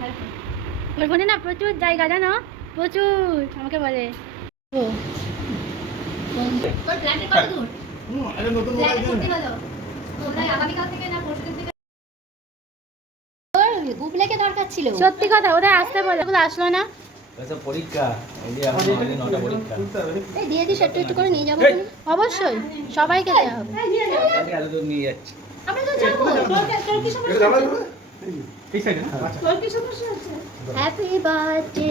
ওর ফোনে না প্রচুর জায়গা জানো প্রচুর আমাকে বলে ও তোর প্ল্যানের কত দূর হুম, একটা নতুন মোবাইল প্ল্যানের কিনে করতে নে। হলো ওটা আগামীকাল থেকে না পরশুদিন থেকে গুগলেকে দরকার ছিল সত্যি কথা ওদের আসতে বলে ওগুলো আসলো না আচ্ছা পরীক্ষা এই যে এখন আমাদের নটা পরীক্ষা তুলতে হবে নাকি? এই দিয়ে দিস একটু একটু করে নিয়ে যাব অবশ্যই সবাইকে দেওয়া হবে আমরা তো যাব? এই সাইডে না? আচ্ছা। হ্যাপি বার্থডে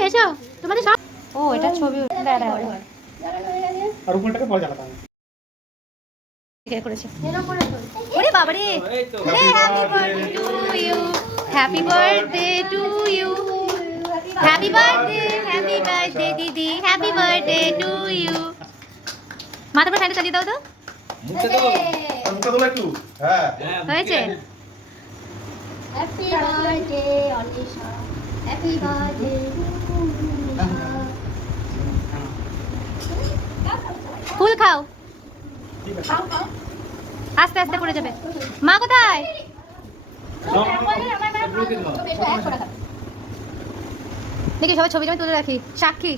এসো তোমাদের সব? ও এটা ছবি আর উপরটাকে পরে রে happy birthday to you happy birthday happy happy birthday to you মাথা পর ফ্যানটা চালিয়ে দাও তো। মুখে তো আর মুখটা তোলা একটু হ্যাঁ। হ্যাঁ, হয়েছে happy birthday Anisha happy birthday ফুল খাও। ঠিক আছে। আস্তে আস্তে পড়ে যাবে। মা কোথায়? মুখে দাও। দেখি সবাই ছবি জমি তুলে রাখি। সাক্ষী।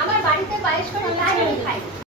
আমার বাড়িতে পায়েস করে আমি খাই